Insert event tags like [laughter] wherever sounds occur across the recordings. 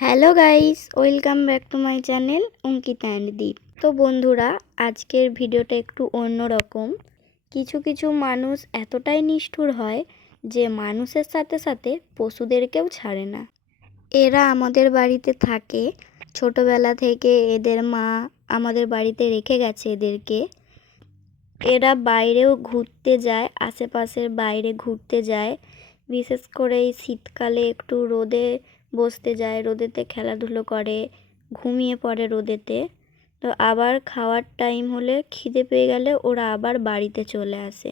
Hello guys, welcome back to my channel Ankita and Deep. তো বন্ধুরা, আজকের ভিডিওটা একটু অন্য রকম কিছু কিছু মানুষ এতটাই নিষ্ঠুর হয় যে মানুষের সাথে সাথে পশুদেরকেও ছাড়ে না। এরা আমাদের বাড়িতে থাকে, ছোটবেলা থেকে এদের মা আমাদের বাড়িতে রেখে গেছে এদেরকে। এরা বাইরেও ঘুরতে যায়, আশেপাশের বাইরে ঘুরতে যায়। বিশেষ করে এই শীতকালে একটু রোদে বসতে যায়, রোদেতে খেলাধুলো করে, ঘুমিয়ে পড়ে রোদেতে। তো আবার খাওয়ার টাইম হলে খিদে পেয়ে গেলে ওরা আবার বাড়িতে চলে আসে।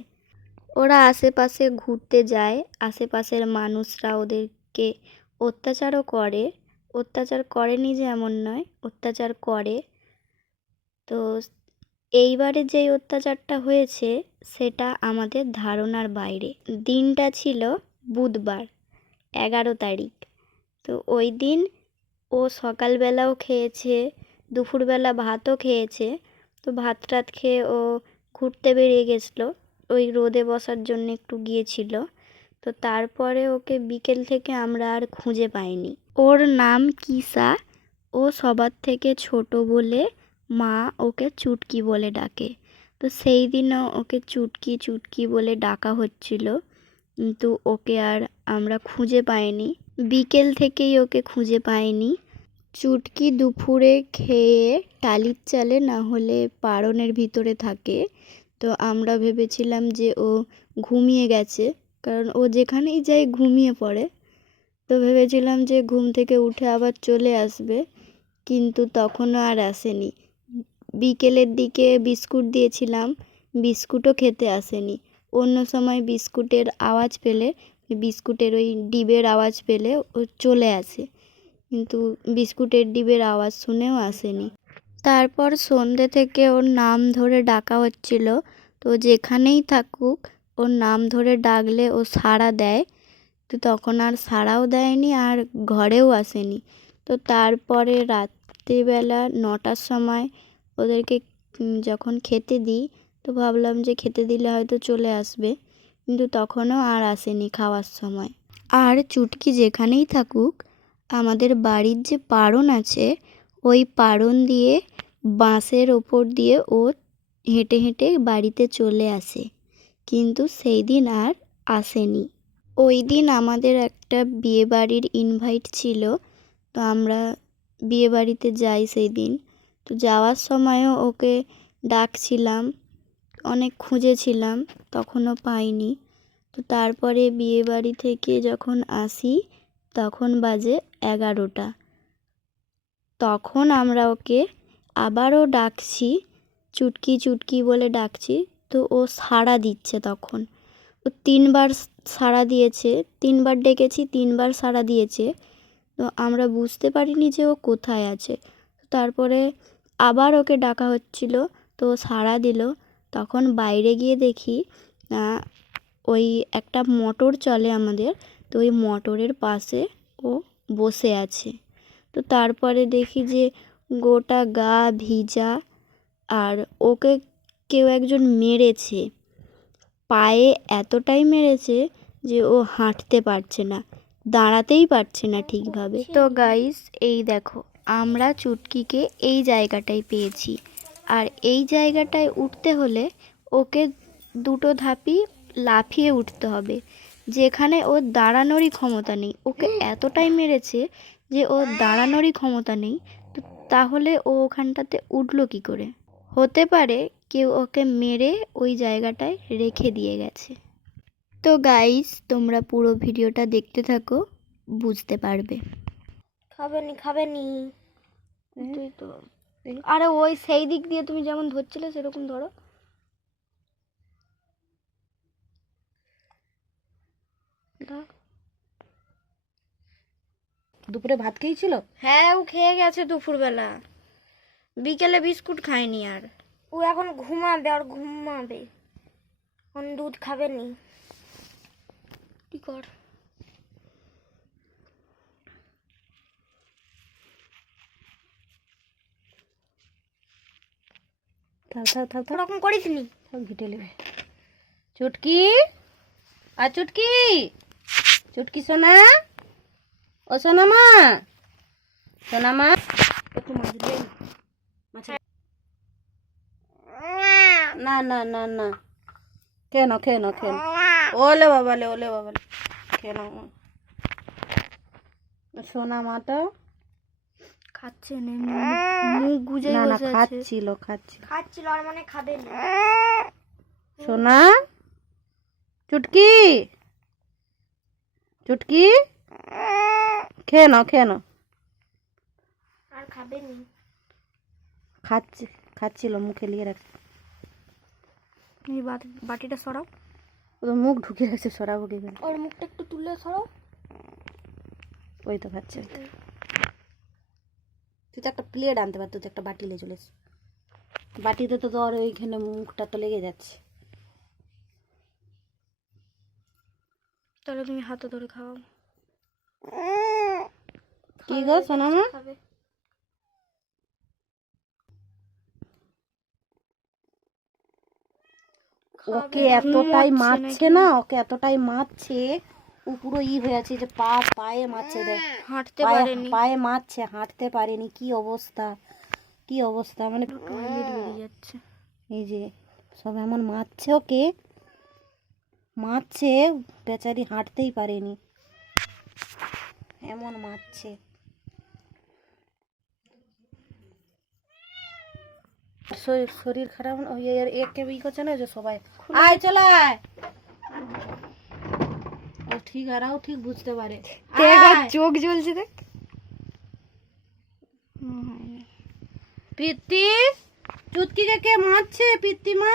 ওরা আশেপাশে ঘুরতে যায়, আশেপাশের মানুষরা ওদেরকে অত্যাচারও করে। অত্যাচার করেনি যে এমন নয়, অত্যাচার করে। তো এইবারে যেই অত্যাচারটা হয়েছে, সেটা আমাদের ধারণার বাইরে। দিনটা ছিল বুধবার, এগারো তারিখ। তো ওই দিন ও সকালবেলাও খেয়েছে, দুপুরবেলা ভাতও খেয়েছে। তো ভাত টাত খেয়ে ও ঘুরতে বেরিয়ে গেছিল। ওই রোদে বসার জন্য একটু গিয়েছিল। তো তারপরে ওকে বিকেল থেকে আমরা আর খুঁজে পাইনি। ওর নাম কিসা? ও সবার থেকে ছোট বলে মা ওকে চুটকি বলে ডাকে। তো সেই দিনও ওকে চুটকি চুটকি বলে ডাকা হচ্ছিল। কিন্তু ওকে আর আমরা খুঁজে পাইনি। বিকেল থেকেই ওকে খুঁজে পাইনি। চুটকি দুপুরে খেয়ে টালির চালে না হলে পাড়নের ভিতরে থাকে। তো আমরা ভেবেছিলাম যে ও ঘুমিয়ে গেছে, কারণ ও যেখানেই যায় ঘুমিয়ে পড়ে। তো ভেবেছিলাম যে ঘুম থেকে উঠে আবার চলে আসবে, কিন্তু তখনও আর আসেনি। বিকেলের দিকে বিস্কুট দিয়েছিলাম, বিস্কুটও খেতে আসেনি। অন্য সময় বিস্কুটের আওয়াজ পেলে বিস্কুটের ওই ডিবের আওয়াজ পেলে ও চলে আসে। কিন্তু বিস্কুটের ডিবের আওয়াজ শুনেও আসেনি। তারপর সন্ধে থেকে ওর নাম ধরে ডাকা হচ্ছিল। তো যেখানেই থাকুক, ওর নাম ধরে ডাকলে ও সাড়া দেয়। তো তখন আর সাড়াও দেয়নি আর ঘরেও আসেনি। তো তারপরে রাত্রিবেলা নটার সময় ওদেরকে যখন খেতে দিই, তো ভাবলাম যে খেতে দিলে হয়তো চলে আসবে। কিন্তু তখনও আর আসেনি খাওয়ার সময়। আর চুটকি যেখানেই থাকুক, আমাদের বাড়ির যে পারণ আছে, ওই পারণ দিয়ে বাঁশের ওপর দিয়ে ও হেঁটে হেঁটে বাড়িতে চলে আসে। কিন্তু সেই দিন আর আসেনি। ওই দিন আমাদের একটা বিয়েবাড়ির ইনভাইট ছিল, তো আমরা বিয়েবাড়িতে যাই সেই দিন। তো যাওয়ার সময়ও ওকে ডাকছিলাম অনেক খুঁজেছিলাম, তখনও পাইনি। তো তারপরে বিয়েবাড়ি থেকে যখন আসি, তখন বাজে এগারোটা। তখন আমরা ওকে আবারও ডাকছি, চুটকি চুটকি বলে ডাকছি, তো ও সাড়া দিচ্ছে তখন। ও তিনবার সাড়া দিয়েছে, তিনবার ডেকেছি, তিনবার সাড়া দিয়েছে। তো আমরা বুঝতে পারিনি যে ও কোথায় আছে। তারপরে আবার ওকে ডাকা হচ্ছিল, তো সাড়া দিল। তখন বাইরে গিয়ে দেখি ওই একটা মোটর চলে আমাদের। তো ওই মোটরের পাশে ও বসে আছে। তো তারপরে দেখি যে গোটা গা ভিজা আর ওকে কেউ একজন মেরেছে। পায়ে এতটাই মেরেছে যে ও হাঁটতে পারছে না, দাঁড়াতেই পারছে না ঠিকভাবে। তো গাইস এই দেখো, আমরা চুটকিকে এই জায়গাটায় পেয়েছি। আর এই জায়গাটায় উঠতে হলে ওকে দুটো ধাপি লাফিয়ে উঠতে হবে। যেখানে ওর দাঁড়ানোরই ক্ষমতা নেই। ওকে এতটাই মেরেছে যে ওর দাঁড়ানোরই ক্ষমতা নেই। তো তাহলে ও ওখানটাতে উঠল কী করে? হতে পারে কেউ ওকে মেরে ওই জায়গাটায় রেখে দিয়ে গেছে। তো গাইস তোমরা পুরো ভিডিওটা দেখতে থাকো বুঝতে পারবে। খাবেনি খাবেনি তুই তো আরে ওই সেই দিক দিয়ে তুমি যেমন ধরছিলে সেরকম ধরো। দুপুরে ভাত খেয়েছিল? হ্যাঁ ও খেয়ে গেছে দুপুরবেলা। বিকেলে বিস্কুট খায়নি আর। ও এখন ঘুমাবে আর ঘুমাবে। এখন দুধ খাবেনি কি কর? থাক থাক থাক ওরকম করিস নি। থাক ঘিটে নেবে। চুটকি? আর চুটকি। চুটকি সোনা। ও সোনা মা। সোনা মা। একটু মাছ দিয়ে মাছ না না না না। কেন কেন কেন? ওলে বাবালে ওলে বাবালে। কেন? সোনা মাটা খাচ্ছে না [laughs] মুখ গুজে না না খাচ্ছিল খাচ্ছিল। খাচ্ছিল আর মানে খাবে না। সোনা? চুটকি? চুটকি? খেয়ে নাও খেয়ে নাও। আর খাবে নি। খাচ্ছি খাচ্ছিল মুখে নিয়ে রাখছে এই বাটিটা সরাও। ও তো মুখ ঢুকে রাখছে সরাবো কি ওর মুখটা একটু তুলে সরাও। ওই তো খাচ্ছে। তুই তো একটা প্লেট আনতে পারতো তুই একটা বাটি নিয়ে চলে বাটিতে তো তোর ওইখানে মুখটা তো লেগে যাচ্ছে। তাহলে তুমি হাতে ধরে খাও। কি গো সোনা মা ওকে এতটাই মারছে না ওকে এতটাই মারছে ও পুরো ই হয়ে আছে যে পা পায়ে মারছে দেখ। হাঁটতে পারেনি। পায়ে মারছে হাঁটতে পারেনি কি অবস্থা? কি অবস্থা? মানে টয়লেট বেরিয়ে যাচ্ছে। এই যে সব এমন মারছে ওকে। মারছে বেচারি হাঁটতেই পারেনি। এমন মারছে। শরীর শরীর খারাপ ওই এর একে ই করছে না যে সবাই। আয় চলে আয়। ও ঠিক আরাও ঠিক বুঝতে পারে। চোখ জ্বলছে দেখ। পিত্তি চুটকিকে কে মারছে? পিত্তি মা?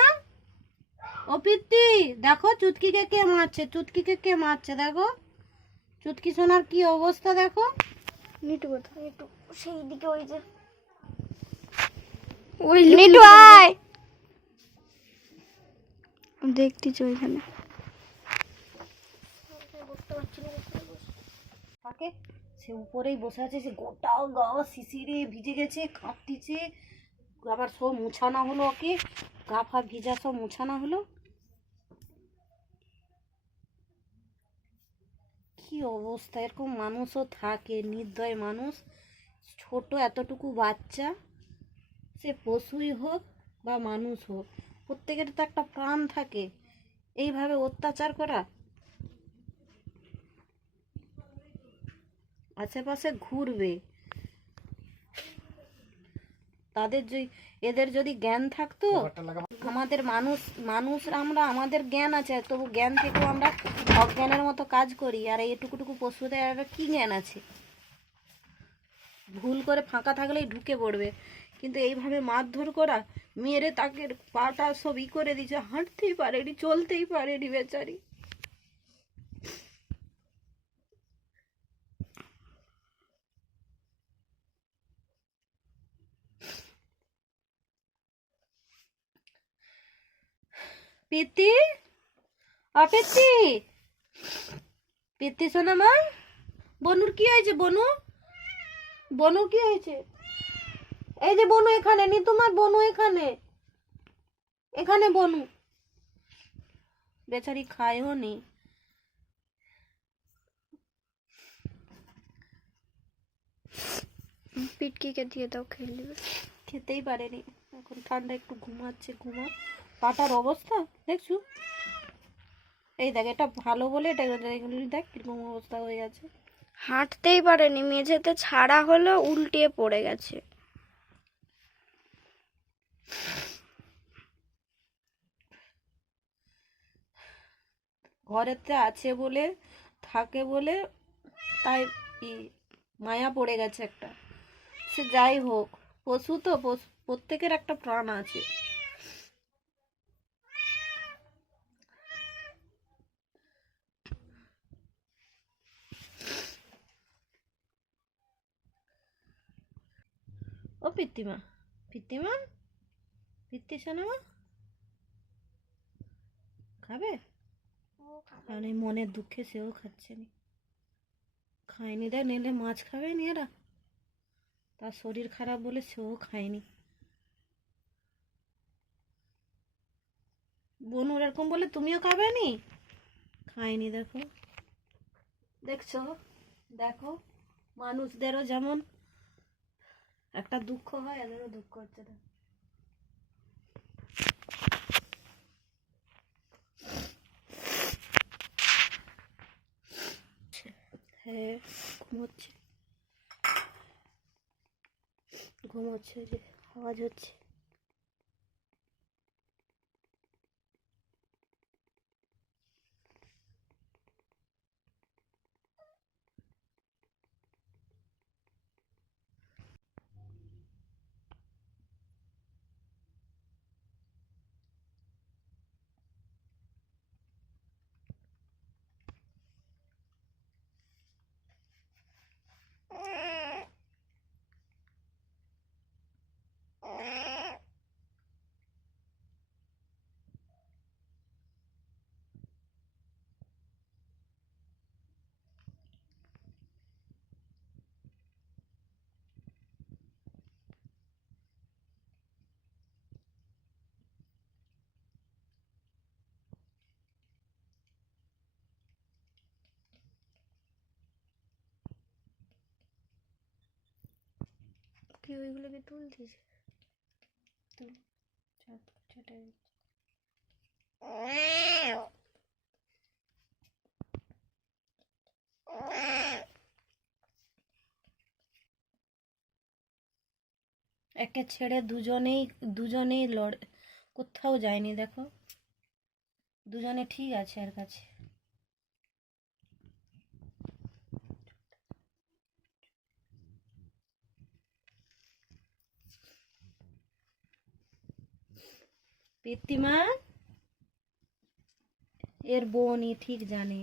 ও পিত্তি দেখো চুটকিকে কে মারছে? চুটকিকে কে মারছে? দেখো। চুটকি সোনার কি অবস্থা দেখো। নিটু কোথায়? একটু সেই দিকে ওই যে। ওই নিটু আয়। দেখতেছি ওইখানে। বুঝতে পারছি না। তাকে সে উপরেই বসে আছে, সে গোটা গা শিশিরে ভিজে গেছে, কাঁপতিছে। আবার সব মুছানো হলো ওকে, গা ফা ভিজা সব মুছানো হলো। কি অবস্থা, এরকম মানুষও থাকে, নির্দয় মানুষ। ছোট এতটুকু বাচ্চা, সে পশুই হোক বা মানুষ হোক প্রত্যেকের তো একটা প্রাণ থাকে। এইভাবে অত্যাচার করা আশেপাশে ঘুরবে। তাদের যদি এদের যদি জ্ঞান থাকতো আমাদের মানুষ মানুষ আমরা আমাদের জ্ঞান আছে তবু জ্ঞান থেকেও আমরা অজ্ঞানের মতো কাজ করি। আর এইটুকুটুকু পশুদের আর কি জ্ঞান আছে? ভুল করে ফাঁকা থাকলেই ঢুকে পড়বে। কিন্তু এইভাবে মারধর করা মেরে তাকে পাটা সব ই করে দিচ্ছে হাঁটতেই পারেনি চলতেই পারেনি বেচারি। পিতি অপিতি পিতি শোনা মা? বনুর কি হয়েছে বনু? বনুর কি হয়েছে? এই যে বনু এখানে নি তোমার বনু এখানে। এখানে বনু। বেচারি খায়ও নি। পিটকিকে দিয়ে দাও খেয়ে নেবে। খেতেই পারেনি। এখন ঠান্ডা একটু ঘুমাচ্ছে ঘুমা। পাটার অবস্থা দেখছু? এই দেখ এটা ভালো বলে এটা দেখ কীরকম অবস্থা হয়ে গেছে। হাঁটতেই পারেনি মেঝেতে ছাড়া হলো উল্টিয়ে পড়ে গেছে। ঘরেতে আছে বলে থাকে বলে তাই মায়া পড়ে গেছে একটা। সে যাই হোক পশু তো পশু প্রত্যেকের একটা প্রাণ আছে। ও পিত্তিমা পিত্তিমা পিত্তি সোনামা খাবে? এই মনের দুঃখে সেও খাচ্ছে নি। খায়নি দেখ নিলে মাছ খাবে নি এরা? তার শরীর খারাপ বলে সেও খায়নি। বনু এরকম বলে তুমিও খাবে নি? খায়নি দেখো। দেখছ? দেখো? মানুষদেরও যেমন একটা দুঃখ হয় এদেরও দুঃখ হচ্ছে না। হ্যাঁ ঘুমোচ্ছে। ঘুমোচ্ছে যে আওয়াজ হচ্ছে। কি ওইগুলোকে তুলছিস? একে ছেড়ে দুজনেই দুজনেই লড়, কোথাও যায়নি, দেখো। দুজনে ঠিক আছে এর কাছে। প্রীতিমা এর বোনই ঠিক জানে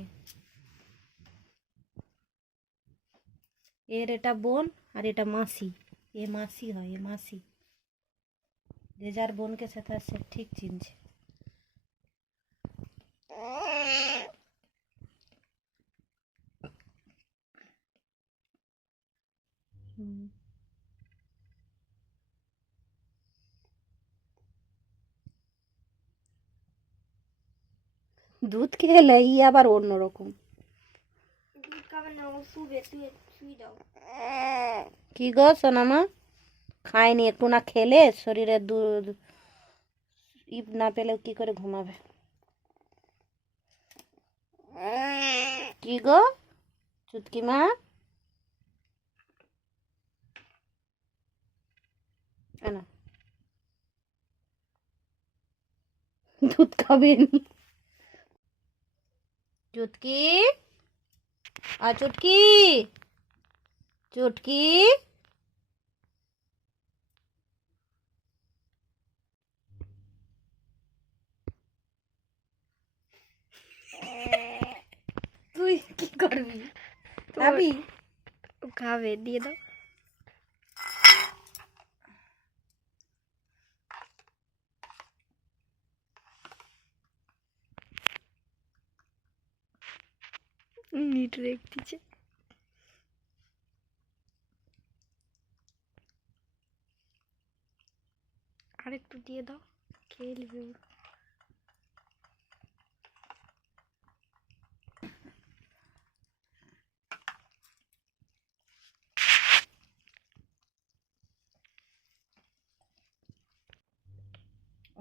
এর এটা বোন আর এটা মাসি এ মাসি হয় এ মাসি যে যার বোনকে সে তার সে ঠিক চিনছে হুম। দুধ খেলে ই আবার অন্যরকম। কি গো সোনামা? খায়নি, একটু না খেলে শরীরে দুধ ইপ না পেলে কি করে ঘুমাবে? কি গো চুটকি মা? দুধ খাবে? নি চুটকি আর চুটকি চুটকি তুই কি করবি খাবি ও খাবে দিয়ে দাও নিট দেখতেছে আর একটু দিয়ে দাও খেয়ে নেবে।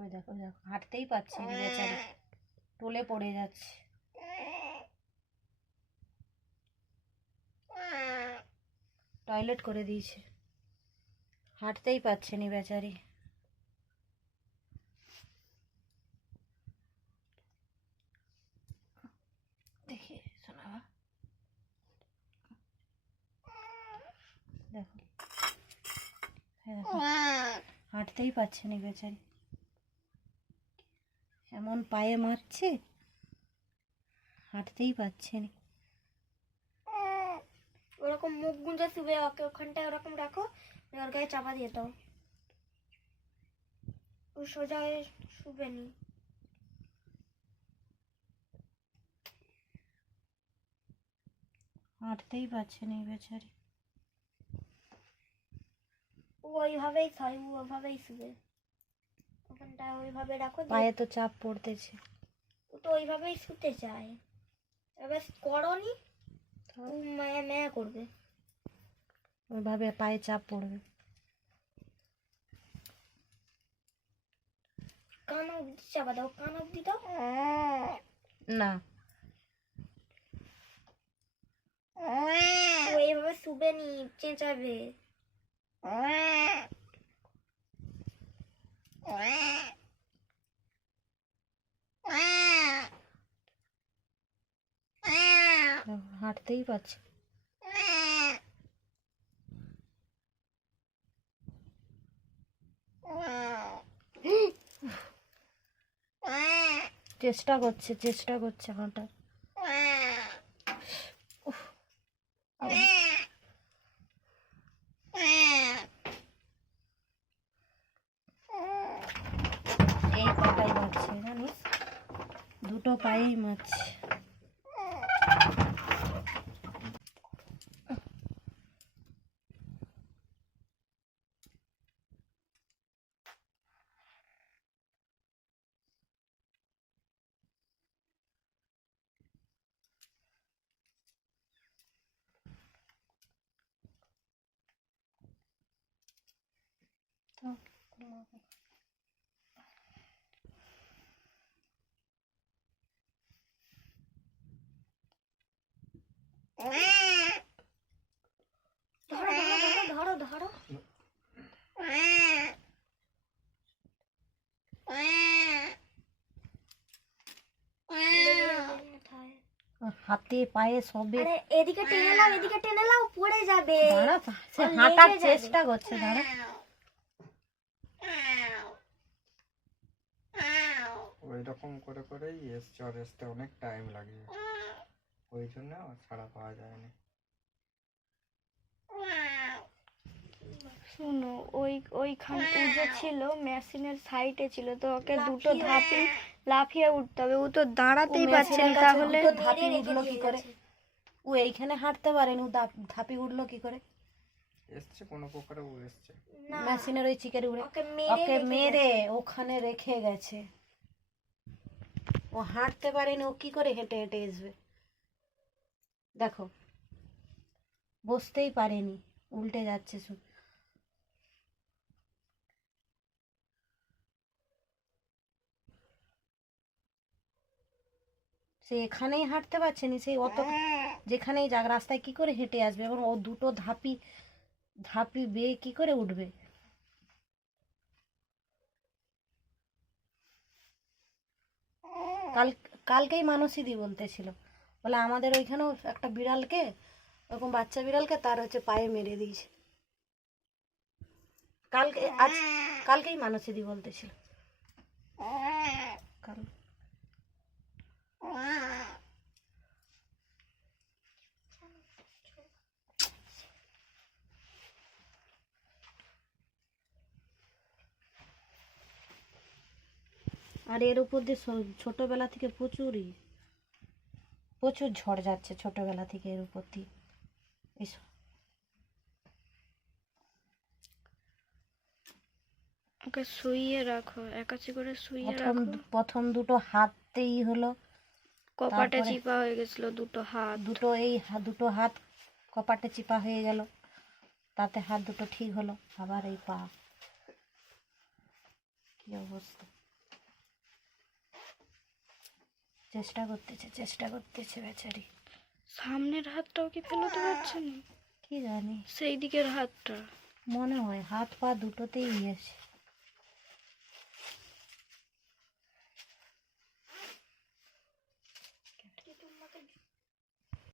ওই দেখো ওই দেখো হাঁটতেই পারছে না বেচারি। টলে পড়ে যাচ্ছে। টয়লেট করে দিয়েছে। হাঁটতেই পারছে না বেচারি। দেখি শোনাবা দেখো। হ্যাঁ হাঁটতেই পারছে না বেচারি। এমন পায়ে মারছে, হাঁটতেই পারছে না। ওরকম মুখ গুঁজে শুবে ওকে ওখানটায় ওরকম রাখো ওর গায়ে চাপা দিয়ে দাও। ও সোজা শুবে নি। হাঁটতেই পারছে না এই বেচারি। ও ওইভাবেই খায় ও ওইভাবেই শুবে। ওখানটায় ওইভাবে রাখো পায়ে তো চাপ পড়তেছে। ও তো ওইভাবেই শুতে চায়। এবার করনি মায়া মায়া করবে। ওইভাবে পায়ে চাপ পড়বে। কান অব্দি চাপা দাও কান অব্দি দাও। না। এইভাবে শুবে নি চেঁচাবে। Wow. হাঁটতেই পারছে চেষ্টা করছে চেষ্টা করছে হাঁটার। দুটো পায়েই মারছে। ধরো ধরো হাতে পায়ে সবে। আরে এদিকে টেনে নাও এদিকে টেনে নাও পড়ে যাবে। দাঁড়া হাঁটার চেষ্টা করছে দাঁড়া। ওই রকম করে করেই এসছে আর আসতে অনেক টাইম লাগে। ওই জন্য ছাড়া পাওয়া যায়নি। শোনো ওই ওইখান ও যে ছিল মেশিনের সাইডে ছিল তো ওকে দুটো ধাপি লাফিয়ে উঠতে হবে। ও তো দাঁড়াতেই পারছে না তাহলে। ধাপি উঠল কি করে? ও এইখানে হাঁটতে পারেনি ও ধাপি উঠল কি করে? এসছে কোনো প্রকারে ও এসছে। না মেশিনের ওই চিকের উড়ে ওকে মেরে ওখানে রেখে গেছে। ও হাঁটতে পারেনি ও কি করে হেঁটে হেঁটে আসবে? দেখো, বসতেই পারেনি, উল্টে যাচ্ছে শুধু সে এখানেই হাঁটতে পারছে না সেই অত যেখানেই যাক, রাস্তায় কি করে হেঁটে আসবে? এবং ও দুটো ধাপি ধাপি বেয়ে কি করে উঠবে? কাল, কালকেই মানসীদি বলতেছিল বলে আমাদের ওইখানেও একটা বিড়ালকে, ওরকম বাচ্চা বিড়ালকে তার হচ্ছে পায়ে মেরে দিয়েছে। কালকে, আজ কালকেই মানসীদি বলতেছিল কাল আর এর উপর দিয়ে ছোটবেলা থেকে প্রচুরই প্রচুর ঝড় যাচ্ছে ছোটবেলা থেকে এর উপর দিয়ে। এসব ওকে শুইয়ে রাখো একাচি করে শুইয়ে রাখো। প্রথম দুটো হাততেই হলো কপাটে চিপা হয়ে গেছিল দুটো হাত। দুটো এই দুটো হাত কপাটে চিপা হয়ে গেল তাতে হাত দুটো ঠিক হলো আবার এই পা। কি অবস্থা? চেষ্টা করতেছে চেষ্টা করতেছে বেচারি। সামনের হাতটাও কি ফেলতে পারছে না? কি জানি। সেই দিকের হাতটা। মনে হয় হাত পা দুটোতেই আছে।